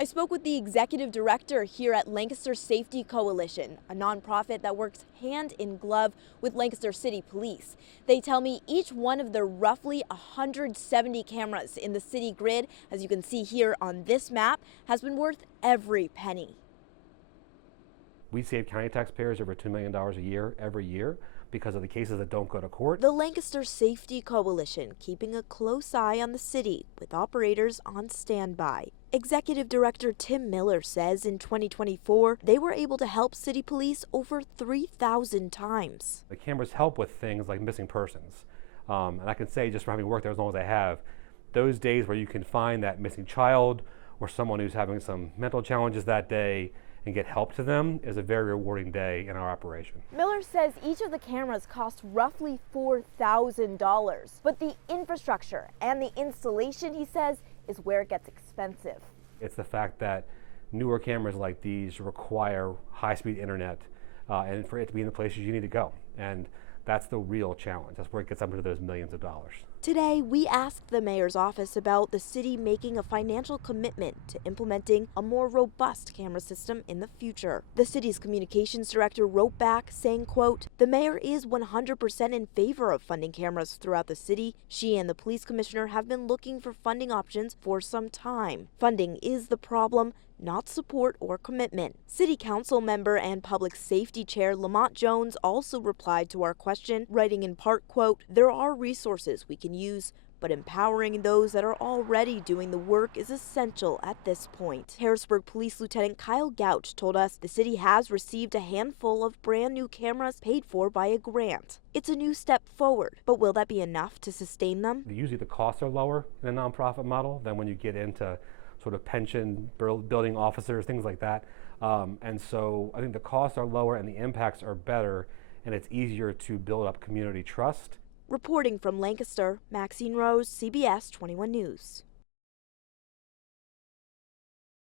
I spoke with the executive director here at Lancaster Safety Coalition, a nonprofit that works hand in glove with Lancaster City Police. They tell me each one of the roughly 170 cameras in the city grid, as you can see here on this map, has been worth every penny. We save county taxpayers over $2 million a year every year because of the cases that don't go to court. The Lancaster Safety Coalition keeping a close eye on the city with operators on standby. Executive Director Tim Miller says in 2024, they were able to help city police over 3,000 times. The cameras help with things like missing persons. And I can say, just from having worked there as long as I have, those days where you can find that missing child or someone who's having some mental challenges that day and get help to them is a very rewarding day in our operation. Miller says each of the cameras cost roughly $4,000, but the infrastructure and the installation, he says, is where it gets expensive. It's the fact that newer cameras like these require high-speed internet and for it to be in the places you need to go. And that's the real challenge. That's where it gets up into those millions of dollars. Today, we asked the mayor's office about the city making a financial commitment to implementing a more robust camera system in the future. The city's communications director wrote back saying, quote, "The mayor is 100% in favor of funding cameras throughout the city. She and the police commissioner have been looking for funding options for some time. Funding is the problem, not support or commitment." City Council member and Public Safety Chair Lamont Jones also replied to our question, writing in part, quote, "There are resources we can use, but empowering those that are already doing the work is essential at this point." Harrisburg Police Lieutenant Kyle Gouch told us the city has received a handful of brand new cameras paid for by a grant. It's a new step forward, but will that be enough to sustain them? Usually the costs are lower in a nonprofit model than when you get into sort of pension building officers, things like that. And so I think the costs are lower and the impacts are better, and it's easier to build up community trust. Reporting from Lancaster, Maxine Rose, CBS 21 News.